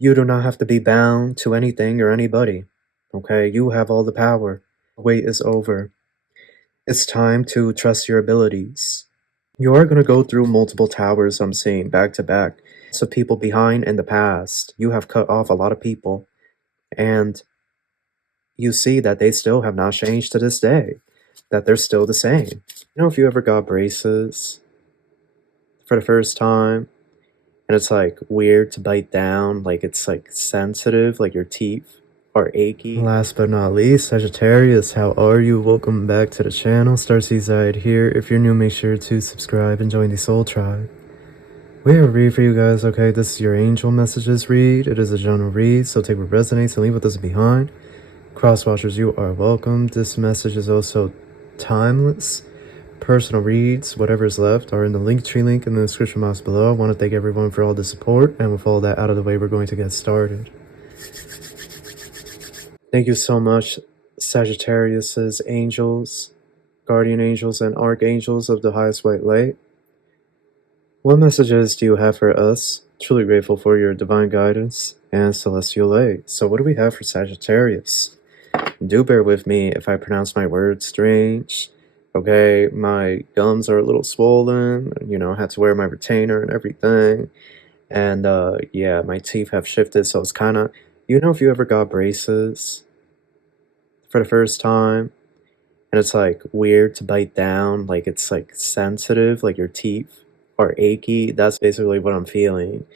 You do not have to be bound to anything or anybody. Okay, you have all the power. The wait is over. It's time to trust your abilities. You are going to go through multiple towers, I'm seeing, back to back. So people behind in the past, you have cut off a lot of people. And you see that they still have not changed to this day. That they're still the same. You know, if you ever got braces for the first time, and it's like weird to bite down, like it's like sensitive, like your teeth are achy. Last but not least, Sagittarius, how are you? Welcome back to the channel. Starseaside here. If you're new, make sure to subscribe and join the Soul Tribe. We have a read for you guys, okay? This is your angel messages read. It is a general read, so take what resonates and leave what doesn't behind. Crosswatchers, you are welcome. This message is also timeless. Personal reads, whatever is left, are in the Linktree link in the description box below. I want to thank everyone for all the support, and with all that out of the way, we're going to get started. Thank you so much, Sagittarius's angels, guardian angels, and archangels of the highest white light. What messages do you have for us? Truly grateful for your divine guidance and celestial light. So what do we have for Sagittarius? Do bear with me if I pronounce my words strange. Okay, my gums are a little swollen, you know, I had to wear my retainer and everything. And yeah, my teeth have shifted, so it's kind of, you know, if you ever got braces for the first time, and it's like weird to bite down, like it's like sensitive, like your teeth are achy, that's basically what I'm feeling.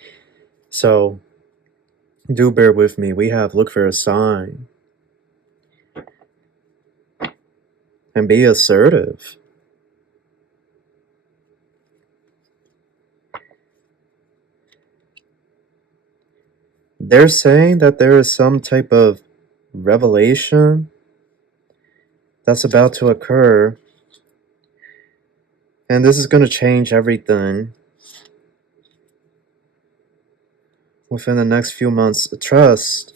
So, do bear with me. We have look for a sign. And be assertive. They're saying that there is some type of revelation that's about to occur. And this is going to change everything within the next few months. Trust.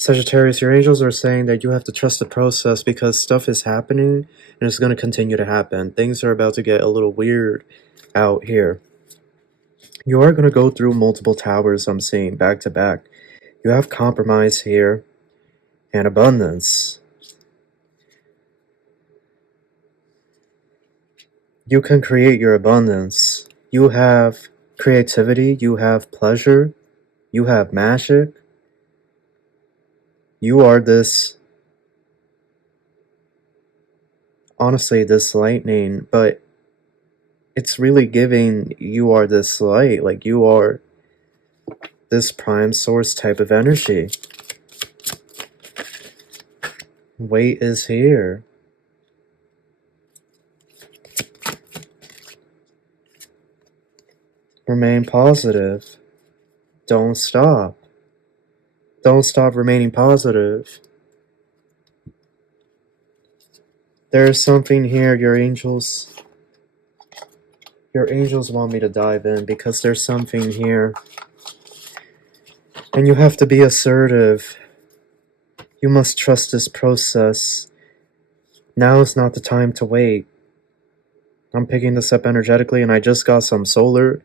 Sagittarius, your angels are saying that you have to trust the process because stuff is happening and it's going to continue to happen. Things are about to get a little weird out here. You are going to go through multiple towers, I'm seeing, back to back. You have compromise here and abundance. You can create your abundance. You have creativity, you have pleasure, you have magic. You are this, honestly, this lightning, but it's really giving you are this light, like you are this prime source type of energy. Weight is here. Remain positive. Don't stop. Don't stop remaining positive. There's something here, your angels want me to dive in because there's something here. And you have to be assertive. You must trust this process. Now is not the time to wait. I'm picking this up energetically, and I just got some solar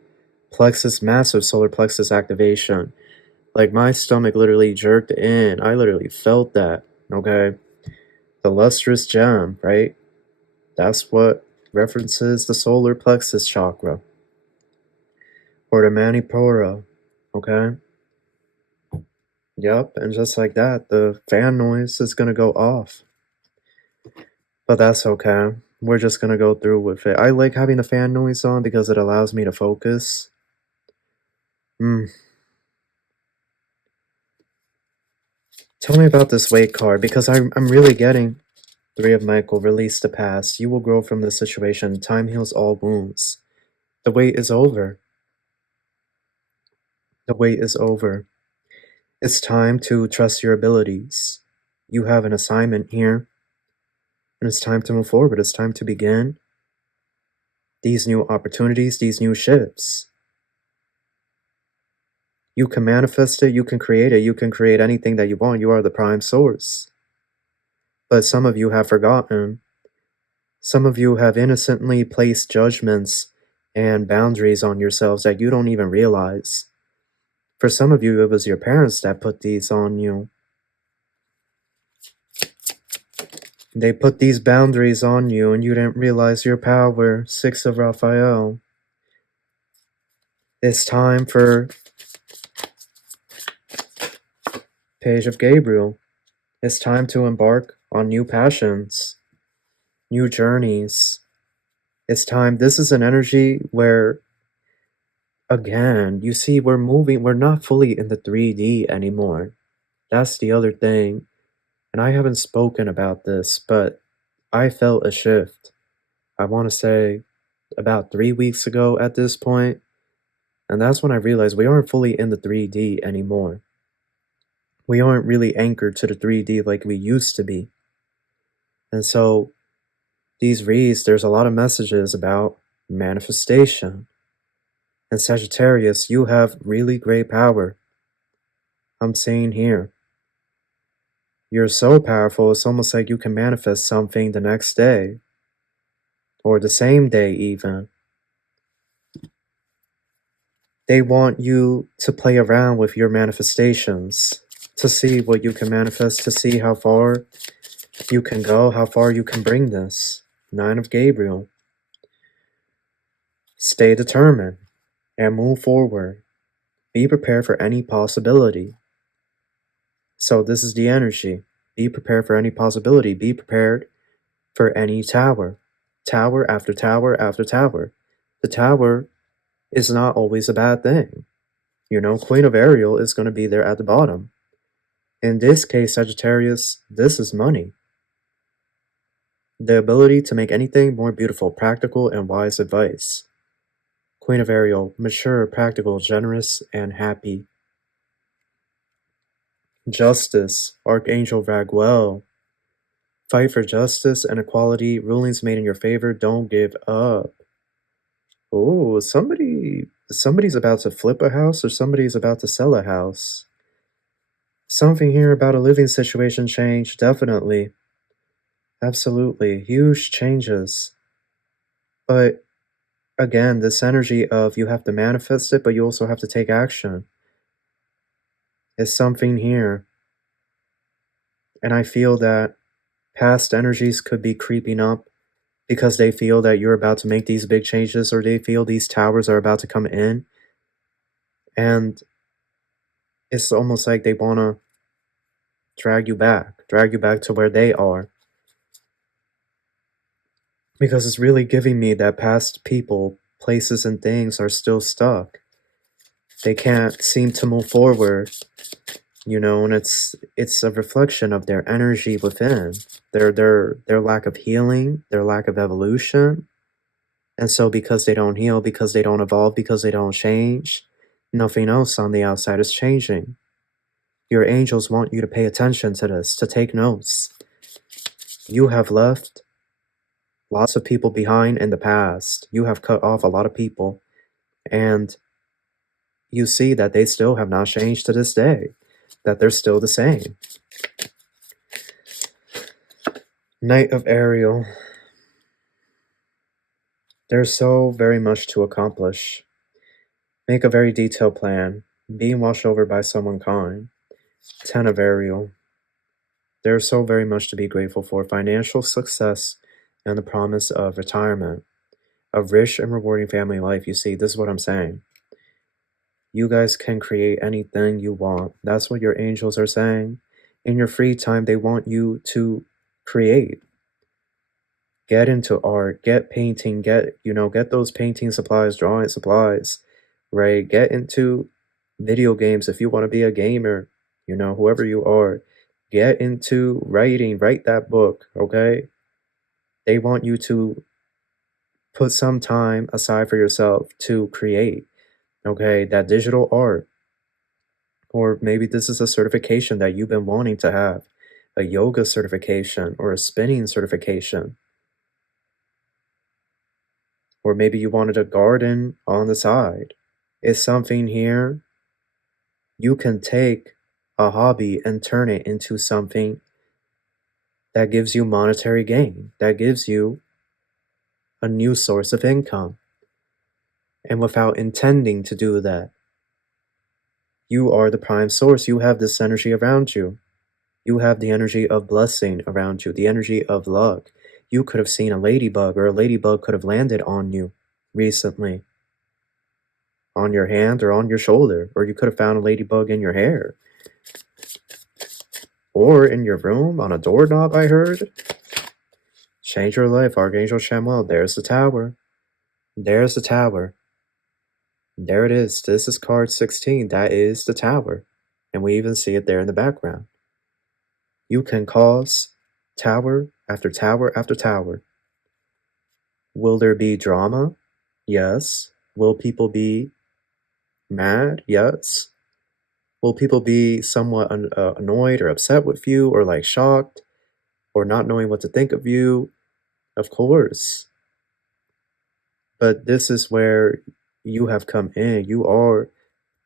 plexus, massive solar plexus activation. Like, my stomach literally jerked in. I literally felt that, okay? The lustrous gem, right? That's what references the solar plexus chakra. Or the manipura, okay? Yep, and just like that, the fan noise is gonna go off. But that's okay. We're just gonna go through with it. I like having the fan noise on because it allows me to focus. Tell me about this weight card, because I'm really getting Three of Michael, release the past. You will grow from this situation. Time heals all wounds. The wait is over. The wait is over. It's time to trust your abilities. You have an assignment here, and it's time to move forward. It's time to begin these new opportunities, these new shifts. You can manifest it, you can create it, you can create anything that you want. You are the prime source. But some of you have forgotten. Some of you have innocently placed judgments and boundaries on yourselves that you don't even realize. For some of you, it was your parents that put these on you. They put these boundaries on you and you didn't realize your power. 6 of Raphael. It's time for Page of Gabriel. It's time to embark on new passions, new journeys. It's time. This is an energy where, again, you see, we're not fully in the 3D anymore. That's the other thing. And I haven't spoken about this, but I felt a shift. I want to say about 3 weeks ago at this point, and that's when I realized we aren't fully in the 3D anymore. We aren't really anchored to the 3D like we used to be. And so these reads, there's a lot of messages about manifestation. And Sagittarius, you have really great power. I'm seeing here. You're so powerful, it's almost like you can manifest something the next day. Or the same day even. They want you to play around with your manifestations, to see what you can manifest, to see how far you can go, how far you can bring this. 9 of Gabriel. Stay determined and move forward. Be prepared for any possibility. So this is the energy. Be prepared for any possibility. Be prepared for any tower. Tower after tower after tower. The tower is not always a bad thing. You know, Queen of Ariel is going to be there at the bottom. In this case, Sagittarius, this is money. The ability to make anything more beautiful, practical, and wise advice. Queen of Ariel, mature, practical, generous, and happy. Justice, Archangel Raguel. Fight for justice and equality, rulings made in your favor, don't give up. Oh, somebody's about to flip a house or somebody's about to sell a house. Something here about a living situation change, definitely. Absolutely, huge changes. But again, this energy of you have to manifest it, but you also have to take action. Is something here. And I feel that past energies could be creeping up because they feel that you're about to make these big changes or they feel these towers are about to come in. And it's almost like they want to drag you back to where they are. Because it's really giving me that past people, places, and things are still stuck. They can't seem to move forward, you know, and it's a reflection of their energy within, their lack of healing, their lack of evolution. And so because they don't heal, because they don't evolve, because they don't change, nothing else on the outside is changing. Your angels want you to pay attention to this, to take notes. You have left lots of people behind in the past. You have cut off a lot of people. And you see that they still have not changed to this day. That they're still the same. Knight of Ariel. There's so very much to accomplish. Make a very detailed plan. Being washed over by someone kind. 10 of Ariel. There's so very much to be grateful for. Financial success and the promise of retirement. A rich and rewarding family life. You see, this is what I'm saying. You guys can create anything you want. That's what your angels are saying. In your free time, they want you to create. Get into art, get painting, get those painting supplies, drawing supplies, right? Get into video games if you want to be a gamer, whoever you are. Get into writing, write that book, okay? They want you to put some time aside for yourself to create, okay? That digital art. Or maybe this is a certification that you've been wanting to have, a yoga certification or a spinning certification. Or maybe you wanted a garden on the side. It's something here. You can take a hobby and turn it into something that gives you monetary gain, that gives you a new source of income. And without intending to do that, You are the prime source. You have this energy around you. You have the energy of blessing around you, the energy of luck. You could have seen a ladybug, or a ladybug could have landed on you recently, on your hand or on your shoulder, or you could have found a ladybug in your hair, or in your room on a doorknob, I heard. Change your life, Archangel Chamuel. There's the tower. There's the tower. There it is. This is card 16. That is the tower. And we even see it there in the background. You can cause tower after tower after tower. Will there be drama? Yes. Will people be mad? Yes. Will people be somewhat annoyed or upset with you, or like shocked, or not knowing what to think of you? Of course. But this is where you have come in. You are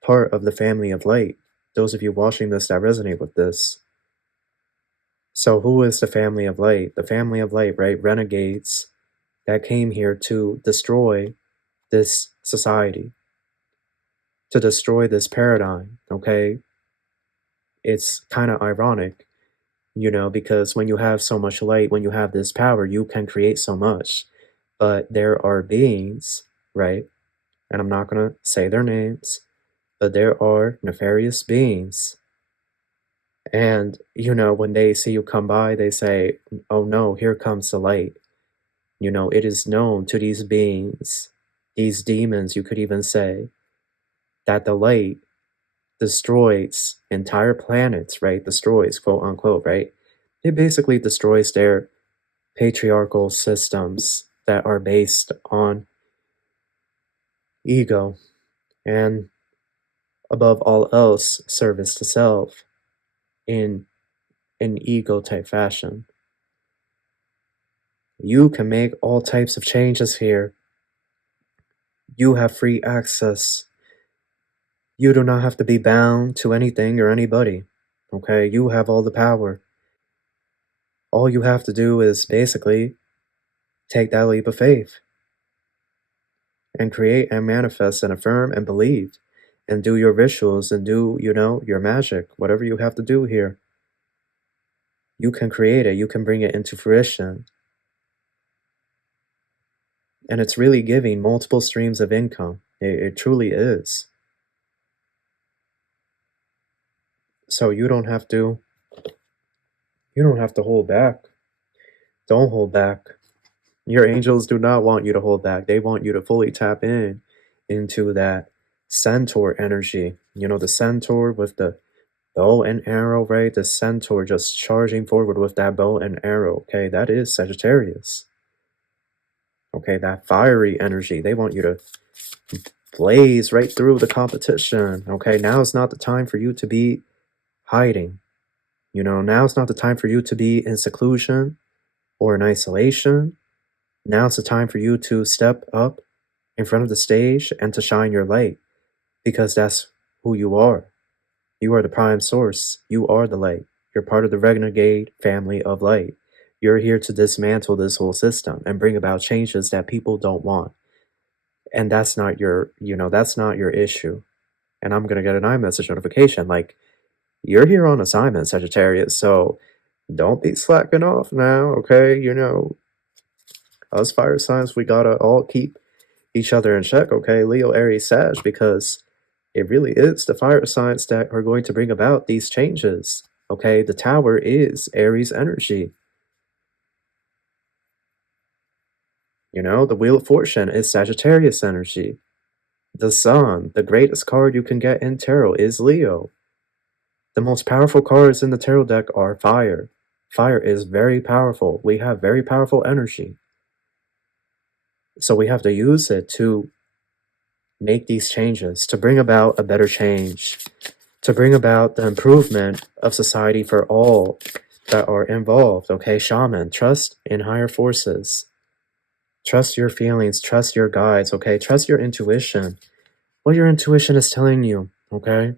part of the family of light. Those of you watching this that resonate with this. So who is the family of light? The family of light, right? Renegades that came here to destroy this society, to destroy this paradigm, okay? It's kind of ironic, you know, because when you have so much light, when you have this power, you can create so much. But there are beings, right? And I'm not going to say their names, but there are nefarious beings. And, you know, when they see you come by, they say, oh no, here comes the light. You know, it is known to these beings, these demons, you could even say, that the light destroys entire planets, right? Destroys, quote unquote, right? It basically destroys their patriarchal systems that are based on ego and, above all else, service to self in an ego type fashion. You can make all types of changes here. You have free access. You do not have to be bound to anything or anybody, okay? You have all the power. All you have to do is basically take that leap of faith and create and manifest and affirm and believe and do your rituals and do, you know, your magic, whatever you have to do here. You can create it. You can bring it into fruition. And it's really giving multiple streams of income. It truly is. So you don't have to hold back. Don't hold back. Your angels do not want you to hold back. They want you to fully tap in into that centaur energy. You know, the centaur with the bow and arrow, right? The centaur just charging forward with that bow and arrow. Okay, that is Sagittarius. Okay, that fiery energy. They want you to blaze right through the competition. Okay, now is not the time for you to be hiding. You know, now's not the time for you to be in seclusion or in isolation. Now's the time for you to step up in front of the stage and to shine your light, because that's who you are. You are the prime source. You are the light. You're part of the renegade family of light. You're here to dismantle this whole system and bring about changes that people don't want. And that's not your, that's not your issue. And I'm going to get an iMessage notification like, you're here on assignment, Sagittarius, so don't be slacking off now, okay? You know, us fire signs, we gotta all keep each other in check, okay? Leo, Aries, Sag, because it really is the fire signs that are going to bring about these changes, okay? The tower is Aries energy. You know, the Wheel of Fortune is Sagittarius energy. The Sun, the greatest card you can get in tarot, is Leo. The most powerful cards in the tarot deck are fire. Fire is very powerful. We have very powerful energy. So we have to use it to make these changes, to bring about a better change, to bring about the improvement of society for all that are involved, okay? Shaman, trust in higher forces. Trust your feelings, trust your guides, okay? Trust your intuition. What your intuition is telling you, okay?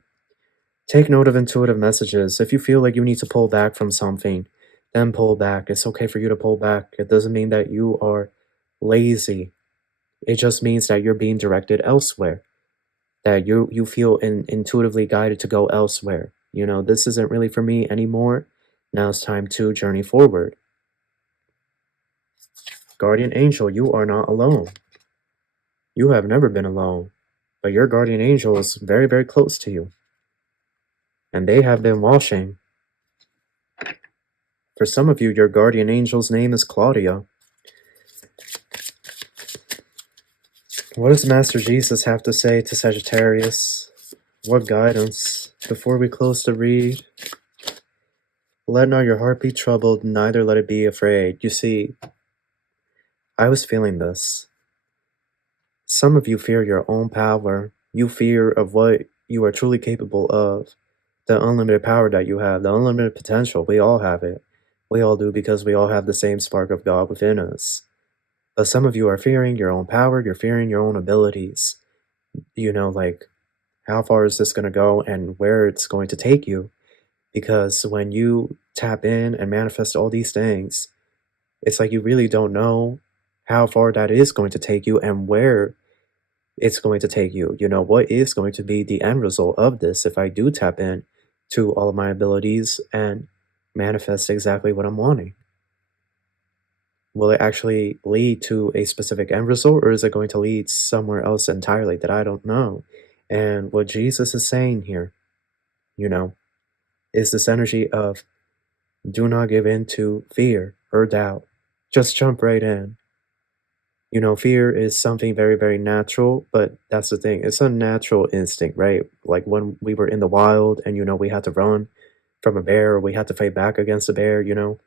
Take note of intuitive messages. If you feel like you need to pull back from something, then pull back. It's okay for you to pull back. It doesn't mean that you are lazy. It just means that you're being directed elsewhere. that you feel intuitively guided to go elsewhere. You know, this isn't really for me anymore. Now it's time to journey forward. Guardian angel, you are not alone. You have never been alone, but your guardian angel is very, very close to you. And they have been watching. For some of you, your guardian angel's name is Claudia. What does Master Jesus have to say to Sagittarius? What guidance? Before we close the read, let not your heart be troubled, neither let it be afraid. You see, I was feeling this. Some of you fear your own power. You fear of what you are truly capable of. The unlimited power that you have, the unlimited potential. We all have it. We all do because we all have the same spark of God within us. But some of you are fearing your own power. You're fearing your own abilities. You know, like, how far is this going to go and where it's going to take you? Because when you tap in and manifest all these things, it's like you really don't know how far that is going to take you and where it's going to take you. You know, what is going to be the end result of this if I do tap in to all of my abilities and manifest exactly what I'm wanting? Will it actually lead to a specific end result, or is it going to lead somewhere else entirely that I don't know? And what Jesus is saying here, you know, is this energy of do not give in to fear or doubt. Just jump right in. You know, fear is something very, very natural, but that's the thing. It's a natural instinct, right? Like when we were in the wild and, you know, we had to run from a bear or we had to fight back against a bear, you know,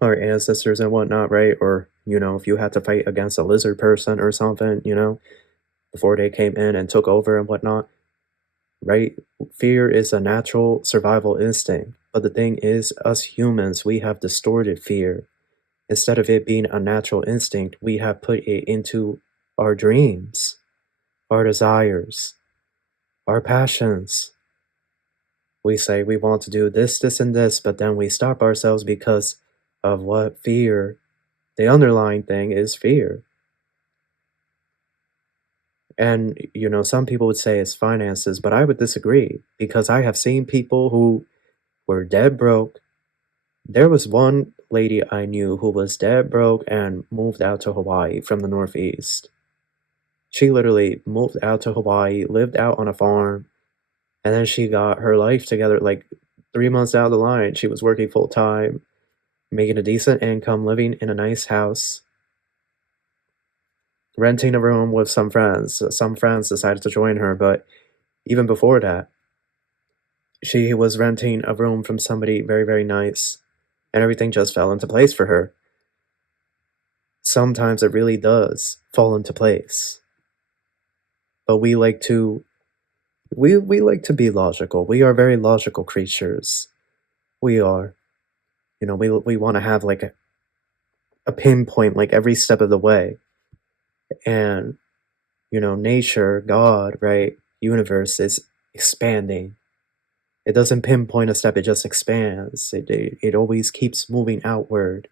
our ancestors and whatnot, right? Or, you know, if you had to fight against a lizard person or something, you know, before they came in and took over and whatnot, right? Fear is a natural survival instinct. But the thing is, us humans, we have distorted fear. Instead of it being a natural instinct, we have put it into our dreams, our desires, our passions. We say we want to do this, this, and this, but then we stop ourselves because of what fear. The underlying thing is fear. And, you know, some people would say it's finances, but I would disagree because I have seen people who were dead broke. There was one lady I knew who was dead broke and moved out to Hawaii from the Northeast. She literally moved out to Hawaii, lived out on a farm, and then she got her life together like 3 months down the line. She was working full time, making a decent income, living in a nice house, renting a room with some friends. Some friends decided to join her, but even before that, she was renting a room from somebody very, very nice, and everything just fell into place for her. Sometimes it really does fall into place. But we like to we like to be logical. We are very logical creatures. We are. You know, we want to have like a pinpoint like every step of the way. And you know, nature, God, right? Universe is expanding. It doesn't pinpoint a step, it just expands. It always keeps moving outward.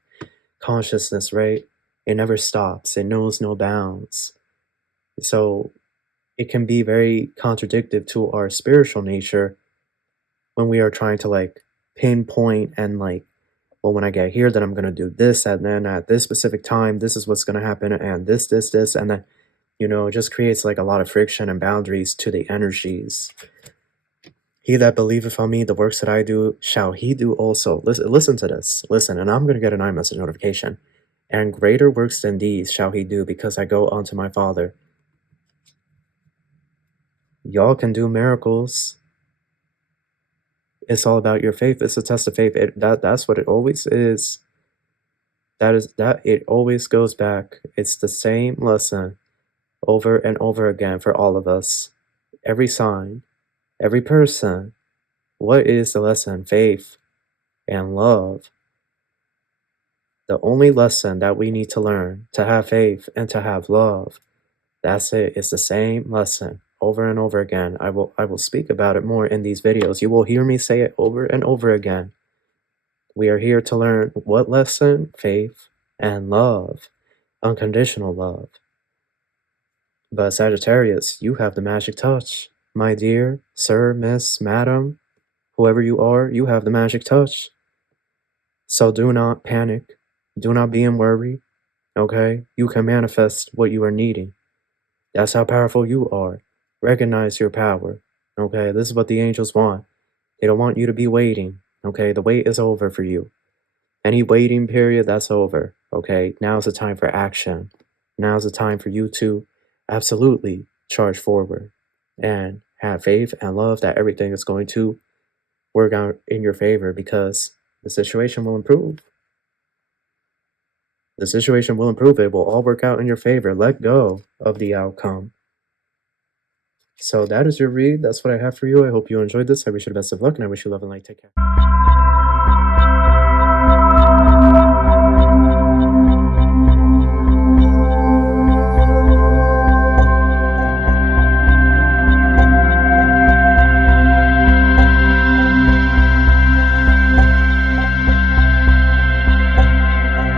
Consciousness, right? It never stops. It knows no bounds. So it can be very contradictory to our spiritual nature when we are trying to like pinpoint and like, well, when I get here, then I'm going to do this, and then at this specific time, this is what's going to happen, and this, and then, you know, it just creates like a lot of friction and boundaries to the energies. He that believeth on me, the works that I do, shall he do also. Listen to this. Listen, and I'm going to get an iMessage notification. And greater works than these shall he do, because I go unto my Father. Y'all can do miracles. It's all about your faith. It's a test of faith. That's what it always is. It always goes back. It's the same lesson over and over again for all of us. Every sign, every person. What is the lesson? Faith and love. The only lesson that we need to learn, to have faith and to have love, that's it. It's the same lesson over and over again. I will speak about it more in these videos. You will hear me say it over and over again. We are here to learn what lesson? Faith and love. Unconditional love. But Sagittarius, you have the magic touch. My dear, sir, miss, madam, whoever you are, you have the magic touch. So do not panic. Do not be in worry. Okay? You can manifest what you are needing. That's how powerful you are. Recognize your power. Okay? This is what the angels want. They don't want you to be waiting. Okay? The wait is over for you. Any waiting period, that's over. Okay? Now's the time for action. Now's the time for you to absolutely charge forward and have faith and love that everything is going to work out in your favor, because the situation will improve. The situation will improve. It will all work out in your favor. Let go of the outcome. So that is your read. That's what I have for you. I hope you enjoyed this. I wish you the best of luck, and I wish you love and light. Take care.